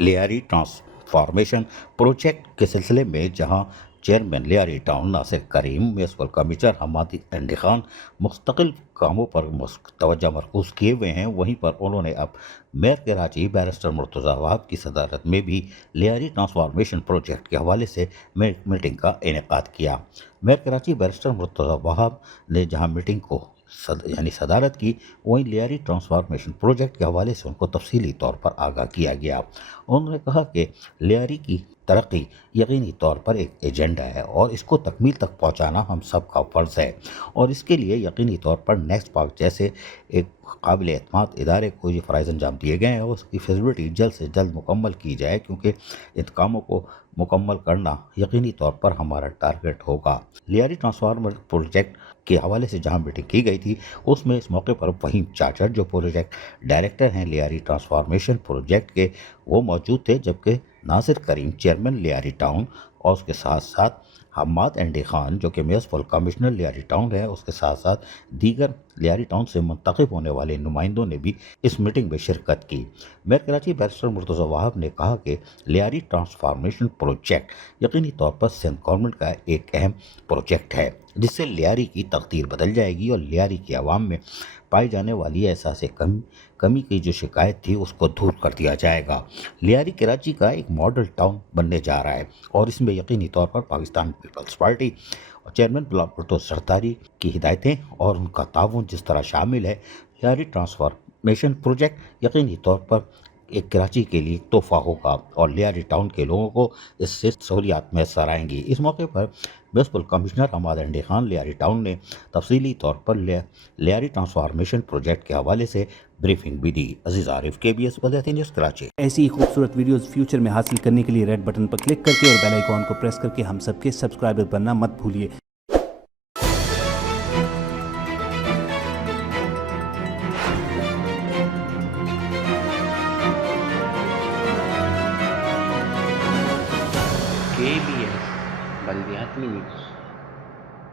Lyari transformation project के सिलसिले में जहां chairman Lyari town Nasir Karim, municipal commissioner Hammad एंडी खान मुस्तकिल कामों पर तवज्जो मरकूज किए हुए हैं, वहीं पर उन्होंने अब मेयर कराची बैरिस्टर मुर्तज़ा वहाब की सदारत में भी लियारी ट्रांसफॉर्मेशन प्रोजेक्ट के हवाले से मीटिंग का इनेकाद किया। मेयर कराची बैरिस्टर मुर्तज़ा वहाब ने जहां मीटिंग को सदारत की, वहीं लियारी ट्रांसफॉर्मेशन प्रोजेक्ट के हवाले से उनको तफसीली तौर पर आगाह किया गया। उन्होंने कहा कि लियारी की तरक्की यकीनी तौर पर एक एजेंडा है और इसको तकमील तक पहुंचाना हम सब का फ़र्ज़ है, और इसके लिए यकीनी तौर पर नेक्स्ट पार्क जैसे एक काबिल एतमाद इदारे को ये फ़राइज़ अंजाम दिए गए हैं और उसकी फिज़िबिलिटी जल्द से जल्द मुकम्मल की जाए, क्योंकि इन कामों को मुकम्मल करना यकीनी तौर पर हमारा टारगेट होगा। लियारी ट्रांसफार्मर प्रोजेक्ट के हवाले से जहां मीटिंग की गई थी, उसमें इस मौके पर वहीम चाचर जो प्रोजेक्ट डायरेक्टर हैं लियारी ट्रांसफॉर्मेशन प्रोजेक्ट के, वो मौजूद थे, जबकि नासिर करीम चेयरमैन लियारी टाउन और उसके साथ साथ हम्माद एंडी खान जो कि म्यूनसिपल कमिश्नर लियारी टाउन है, उसके साथ साथ दीगर लियारी टाउन से मुंतखब होने वाले नुमाइंदों ने भी इस मीटिंग में शिरकत की। मेयर कराची बैरिस्टर मुर्तज़ा वहाब ने कहा कि लियारी ट्रांसफॉर्मेशन प्रोजेक्ट यकीनी तौर पर सिंध गवर्नमेंट का एक अहम प्रोजेक्ट है, जिससे लियारी की तकदीर बदल जाएगी और लियारी की आवाम में पाई जाने वाली एहसास कमी की जो शिकायत थी उसको दूर कर दिया जाएगा। लियारी कराची का एक मॉडल टाउन बनने जा रहा है और इसमें यकीनी तौर पर पाकिस्तान पीपल्स पार्टी और चेयरमैन भुट्टो सरदारी की हिदायतें और उनका ताउन जिस तरह शामिल है, लियारी ट्रांसफॉर्मेशन प्रोजेक्ट यकीनी तौर पर एक कराची के लिए तोहफा होगा और लियारी टाउन के लोगों को इससे सहूलियात मैसर आएंगी। इस मौके पर म्यूनसिपल कमिश्नर हमाद एंडी खान लियारी टाउन ने तफसीली तौर पर लियारी ट्रांसफॉर्मेशन प्रोजेक्ट के हवाले से ब्रीफिंग भी दी। अजीज आरिफ, KBS वलयती न्यूज़ कराची। ऐसी ही खूबसूरत वीडियोस फ्यूचर में हासिल करने के लिए रेड बटन पर क्लिक करके और बेल आइकॉन को प्रेस करके हम सबके सब्सक्राइबर बनना मत भूलिए। KBS बल्दियाती न्यूज़।